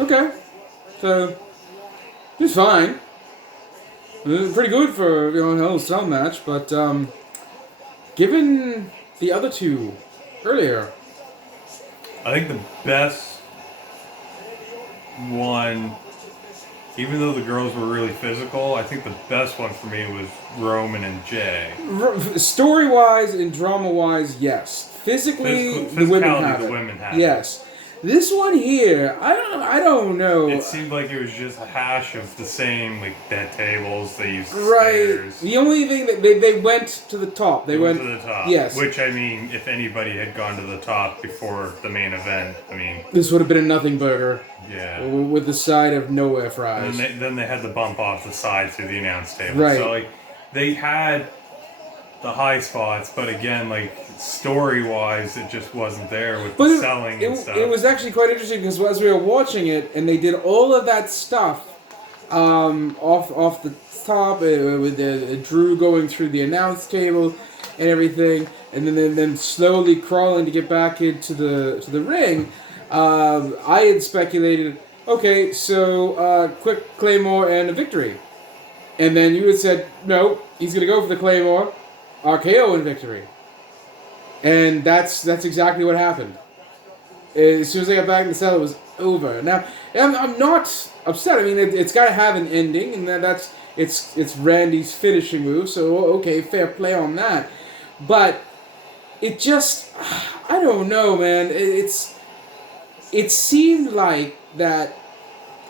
Okay. So, it's fine. Pretty good for, a Hell in a Cell match, but, given the other two earlier. I think the best one, even though the girls were really physical, I think the best one for me was Roman and Jay. Story-wise and drama-wise, yes. Physically, the women have it. Yes. This one here, I don't know. It seemed like it was just a hash of the same, like, dead tables, they used right. stairs. The only thing that they went to the top. They went to the top. Yes. Which, I mean, if anybody had gone to the top before the main event, I mean... This would have been a nothing burger. Yeah. With the side of nowhere fries. And then they had the bump off the side through the announce table. Right. So, like, they had the high spots, but again, like, story-wise, it just wasn't there with the selling and stuff. It was actually quite interesting because as we were watching it, and they did all of that stuff off the top with Drew going through the announce table and everything, and then slowly crawling to get back into the ring. I had speculated, okay, so quick Claymore and a victory, and then you had said no, he's gonna go for the Claymore. RKO in victory. And that's exactly what happened. As soon as I got back in the cell, it was over. Now, I'm not upset. I mean, it's got to have an ending, and it's Randy's finishing move, so okay, fair play on that. But it just, I don't know, man. It seemed like that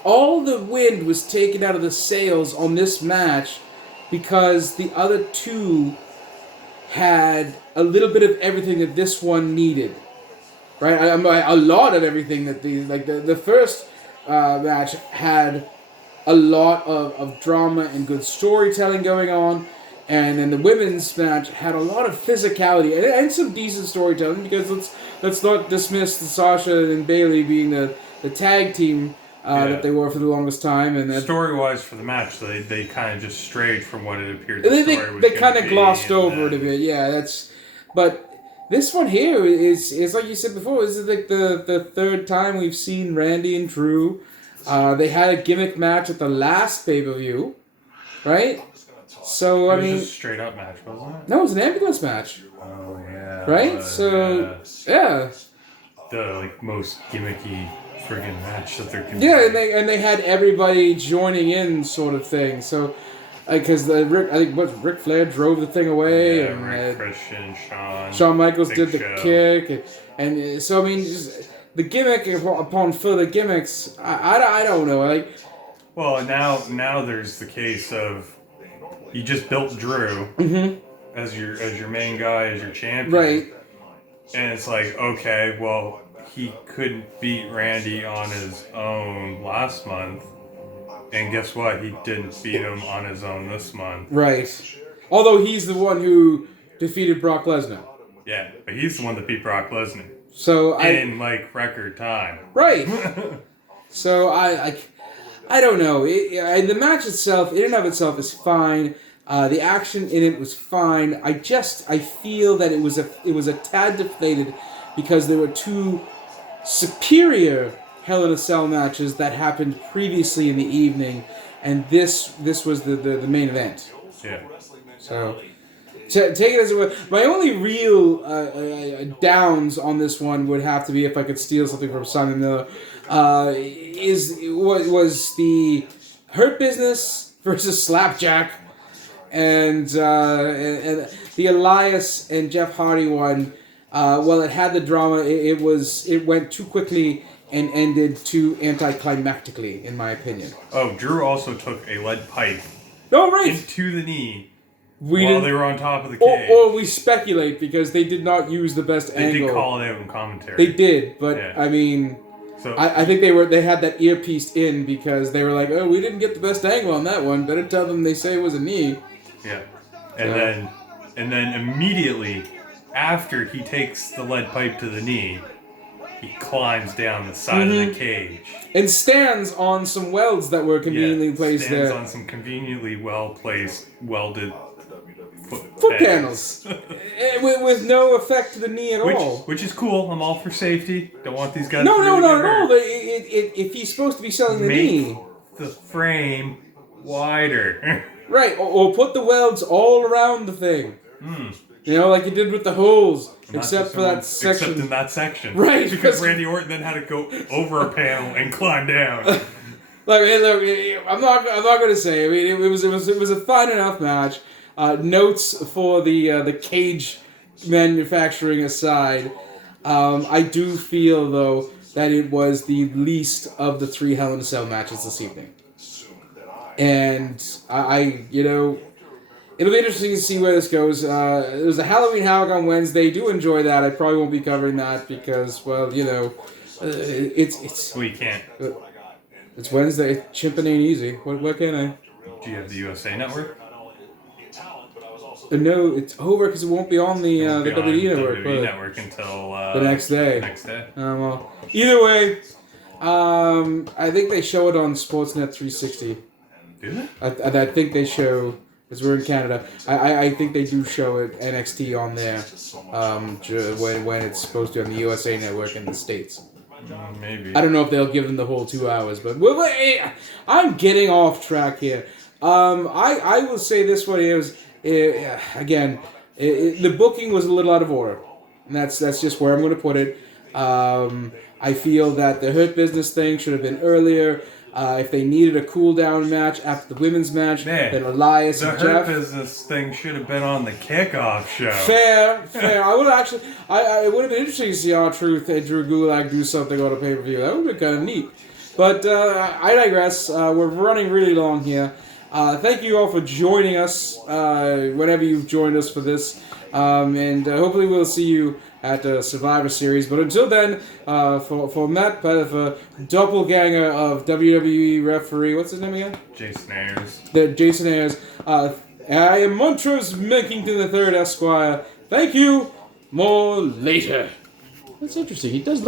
all the wind was taken out of the sails on this match because the other two had a little bit of everything that this one needed, right? A lot of everything that the first match had a lot of drama and good storytelling going on, and then the women's match had a lot of physicality and some decent storytelling because let's not dismiss the Sasha and Bayley being the tag team. That they were for the longest time, and story-wise for the match, they kind of just strayed from what it appeared. They kind of glossed over it a bit. Yeah, but this one here is like you said before. This is like the third time we've seen Randy and Drew. They had a gimmick match at the last pay-per-view, right? So it was just a straight-up match, wasn't it? No, it was an ambulance match. Oh yeah. Right. Yeah. The most gimmicky friggin' match that there can be. Yeah, and they had everybody joining in, sort of thing. So, because Ric Flair drove the thing away, and Rick, Christian, Shawn Michaels Big did the Show. kick, and so I mean, just the gimmick upon further gimmicks. I don't know. Well, now there's the case of you just built Drew as your main guy, as your champion, right? And it's like, okay, well, he couldn't beat Randy on his own last month. And guess what? He didn't beat him on his own this month. Right. Although he's the one who defeated Brock Lesnar. Yeah, but he's the one that beat Brock Lesnar. So in record time. Right. So I don't know. The match itself, in and of itself, is fine. The action in it was fine. I feel that it was a tad deflated because there were two superior Hell in a Cell matches that happened previously in the evening, and this was the main event. Yeah. So take it as it was. My only real downs on this one would have to be, if I could steal something from Simon Miller, was the Hurt Business versus Slapjack, and the Elias and Jeff Hardy one. Well, it had the drama. It went too quickly and ended too anticlimactically, in my opinion. Oh, Drew also took a lead pipe. Oh, right. Into the knee while they were on top of the cage. Or we speculate because they did not use the best angle. They did call it out in commentary. They did, but I mean, so I think they had that earpiece in because they were like, oh, we didn't get the best angle on that one. Better tell them they say it was a knee. Yeah, and then immediately after he takes the lead pipe to the knee, he climbs down the side of the cage. And stands on some welds that were conveniently placed there. Stands on some conveniently well-placed, welded foot panels. with no effect to the knee at all. Which is cool. I'm all for safety. Don't want these guys No, to really not get at all. hurt. If he's supposed to be selling the Make knee. the frame wider. Right, or put the welds all around the thing. You know, like you did with the hose, except for that section. Except in that section. Right. Because Randy Orton then had to go over a panel and climb down. Look, I'm not going to say. I mean, it was a fine enough match. Notes for the cage manufacturing aside, I do feel though that it was the least of the 3 Hell in a Cell matches this evening. And I it'll be interesting to see where this goes. There's a Halloween Havoc on Wednesday. Do enjoy that. I probably won't be covering that because, well, it's. We can't. It's Wednesday. Chimping ain't easy. What can I? Do you have the USA Network? No, it's over because it won't be on the WWE Network. WWE Network until the next day. Well, either way, I think they show it on Sportsnet 360. Do they? I think they show, because we're in Canada, I think they do show it NXT on there when it's supposed to on the USA Network in the States. Maybe. I don't know if they'll give them the whole 2 hours, but I'm getting off track here. I will say this one is, again, the booking was a little out of order. And that's just where I'm going to put it. I feel that the Hurt Business thing should have been earlier. If they needed a cool-down match after the women's match, then Elias and Jeff... The Hurt Business thing should have been on the kickoff show. Fair. I would have actually... It would have been interesting to see R-Truth and Drew Gulak do something on a pay-per-view. That would have been kind of neat. But I digress. We're running really long here. Thank you all for joining us, whenever you've joined us for this. And hopefully we'll see you at Survivor Series. But until then, for Matt Pettifer, doppelganger of WWE referee, what's his name again? Jason Ayers. Jason Ayers. I am Montrose Meckington III, Esquire. Thank you. More later. That's interesting. He does look